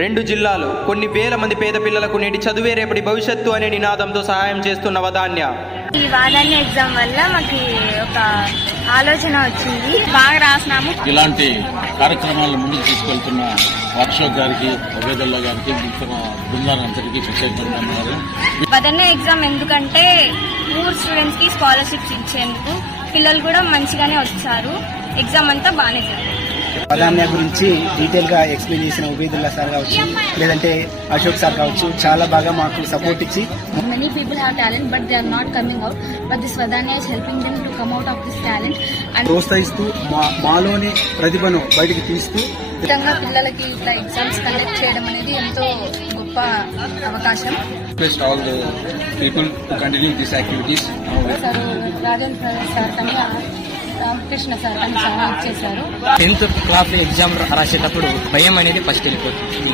రెండు జిల్లాలు కొన్ని వేల మంది పేద పిల్లలకు నేటి చదువే రేపటి భవిష్యత్తు అనే నినాదంతో సహాయం చేస్తున్న వదాన్య. ఈ వాదాన్య ఎగ్జామ్ వల్ల మాకు ఒక ఆలోచన వచ్చింది, బాగా రాసినాము. ఇలాంటి కార్యక్రమాలను ముందుకు తీసుకెళ్తున్న వర్క్షాప్ గారికి, అభేదల్లా గారికి, బృందాలందరికీ ప్రత్యేకంగా వదాన్య ఎగ్జామ్ ఎందుకంటే పూర్ స్టూడెంట్స్ కి స్కాలర్షిప్స్ ఇచ్చేందుకు, పిల్లలు కూడా మంచిగానే వచ్చారు. ఎగ్జామ్ అంతా బాగానే జరిగింది. వదాన్య గురించి డీటెయిల్ గా ఎక్స్ప్లెయిన్ చేసిన ఉబేదుల్లా సార్ కావచ్చు, లేదంటే అశోక్ సార్ కావచ్చు, చాలా బాగా మాకు సపోర్ట్ ఇచ్చి Many people have talent but they are not coming out, but this Vadanya is helping them to come out of this talent and ప్రోత్సహిస్తూ మాలోని ప్రతిభను బయటికి తీస్తూ విధంగా పిల్లలకి ఇట్లా ఎగ్జామ్స్ కండక్ట్ చేయడం అనేది ఎంతో గొప్ప అవకాశం. request all the people to continue these activities. Sir Rajendra sir కానీ రామకృష్ణ సార్ కానీ చాలా చేశారు. 10th క్లాస్ ఎగ్జామ్ రాసేటప్పుడు భయం అనేది ఫస్ట్ వెళ్ళిపోతుంది.